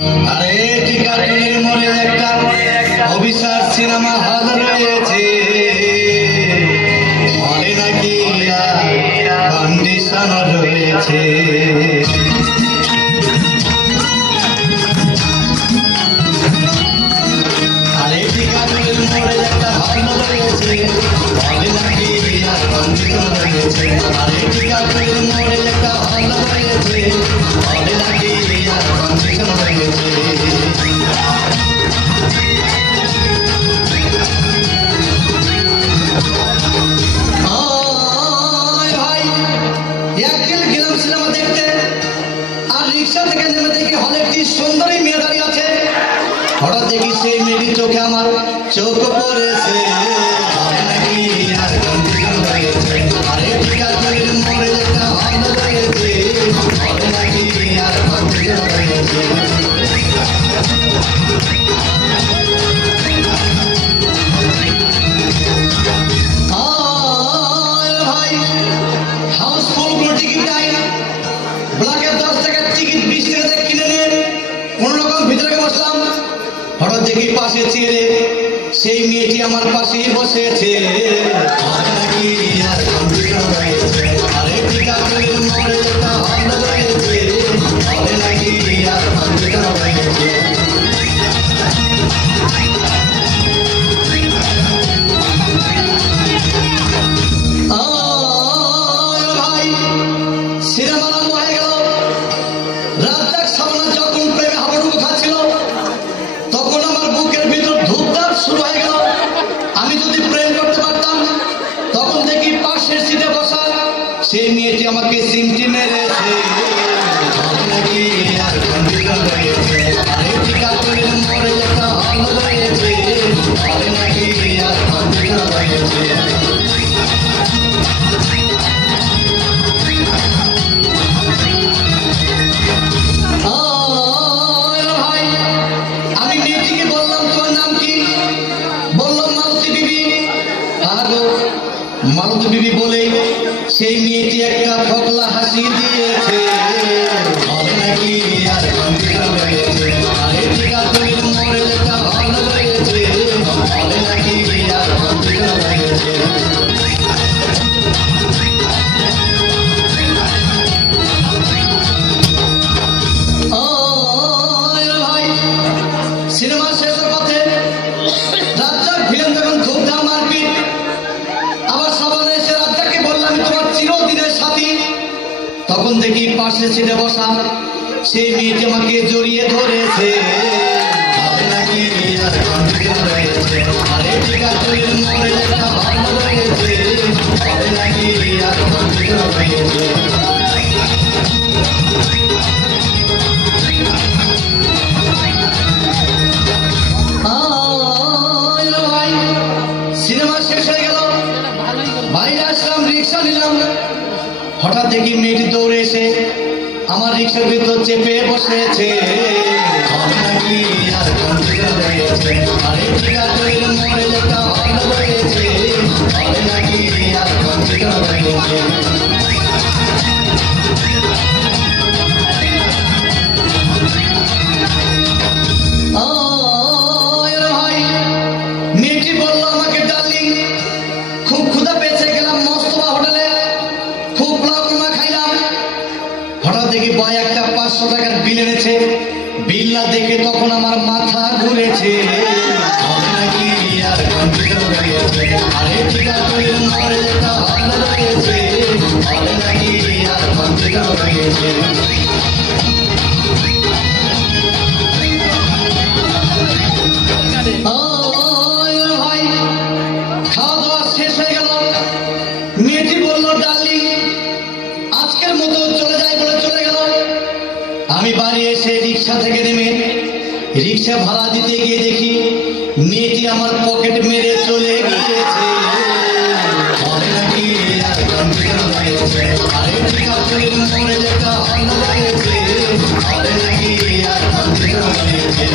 আরে টিকাটুলির মোড়ে একটা অভিশাপ সিনেমা হল রয়েছে, হলে নাকি কন্ডিশন রয়েছে। আরে টিকাটুলির মোড়ে একটা হল রয়েছে, হলে নাকি কন্ডিশন রয়েছে। আরে টিকাটুলির মোড়ে একটা হল রয়েছে, হলে নাকি কন্ডিশন রয়েছে। সুন্দরী মেয়ে দাঁড়িয়ে আছে, হঠাৎ দেখি সেই মেয়েটি চোখে আমার চোখ পড়েছে। আরে টিকাটুলির মোড়ে একটা হল রয়েছে, হলে নাকি আর কন্ডিশন রয়েছে। ভাই হাউসফুল কোনো টিকিট নাই, ব্ল্যাকের 10 টাকার টিকিট 20 টাকা কিনে নিয়ে কোন রকম ভিতরে বসলাম। হঠাৎ দেখি পাশে চেয়ারে সেই মেয়েটি আমার পাশেই বসেছে। আরে টিকাটুলির মোড়ে একটা হল রয়েছে, হলে নাকি আর কন্ডিশন রয়েছে। ভাই সিনেমা আরম্ভ হয়ে গেল। রাজ্জাক সাবনা যখন প্রেমে হাবুডুবু খাচ্ছিল, তখন আমার বুকের ভিতর ধূপধাপ শুরু হয়ে গেল। আমি যদি প্রেম করতে পারতাম, তখন দেখি পাশের সিটে বসা সেই মেয়েটি আমাকে সিমটি মেরেছে। নাকি আর কন্ডিশন রয়েছে। আরে টিকাটুলির মোড়ে একটা হল রয়েছে, হলে নাকি আর কন্ডিশন রয়েছে। আমি মেয়েটিকে বললাম তোমার নাম কি? বললো মালতী বিবি। মালতী বিবি বলে সেই মেয়েটি একটা ফকলা হাসি দিয়েছে। হলে নাকি আর কন্ডিশন রয়েছে। আরে টিকাটুলির মোড়ে একটা হল রয়েছে, হলে নাকি আর কন্ডিশন রয়েছে। সিনেমা শেষের পথে রাজ্জাক ভিলেন যখন ধূপধাম মারপিট, আবার সাবানে এসে রাজ্জাককে বললাম তোমার চিরদিনের সাথী। তখন দেখি পাশে সিটে বসা সেই মেয়েটি আমাকে জড়িয়ে ধরেছে। নাকি আর কন্ডিশন রয়েছে। আরে টিকাটুলির মোড়ে একটা হল রয়েছে, হলে নাকি আর কন্ডিশন রয়েছে। সিনেমা শেষ হয়ে গেল, বাইরে আসলাম, রিক্সা নিলাম। হঠাৎ দেখি মেয়েটি দৌড়ে এসে আমার রিক্সার ভিতর চেপে বসেছে। নাকি আর কন্ডিশন রয়েছে। আরে টিকাটুলির মোড়ে একটা হল রয়েছে, হলে নাকি আর কন্ডিশন রয়েছে। মেয়েটি বললো আমাকে ডার্লিং, খুব ক্ষুধা পেয়েছে, গেলাম মস্তফা হোটেলে, খুব পোলাও কুরমা খাইলাম। হঠাৎ দেখি বয় একটা 500 টাকার বিল এনেছে। বিল না দেখে তখন আমার মাথা ঘুরেছে। নাকি আর কন্ডিশন রয়েছে। আরে টিকাটুলির মোড়ে একটা হল রয়েছে, হলে নাকি আর কন্ডিশন রয়েছে। ভাই খাওয়া দাওয়া শেষ হয়ে গেল। মেয়েটি বললো ডার্লিং আজকের মতো চলে যাই বলে চলে গেল। আমি বাড়ি এসে রিক্সা থেকে নেমে রিক্সা ভাড়া দিতে গিয়ে দেখি মেয়েটি আমার পকেট মেরে চলে গিয়েছে। হলে নাকি আর কন্ডিশন রয়েছে। আরে টিকাটুলির মোড়ে একটা হল রয়েছে, হলে নাকি আর কন্ডিশন রয়েছে।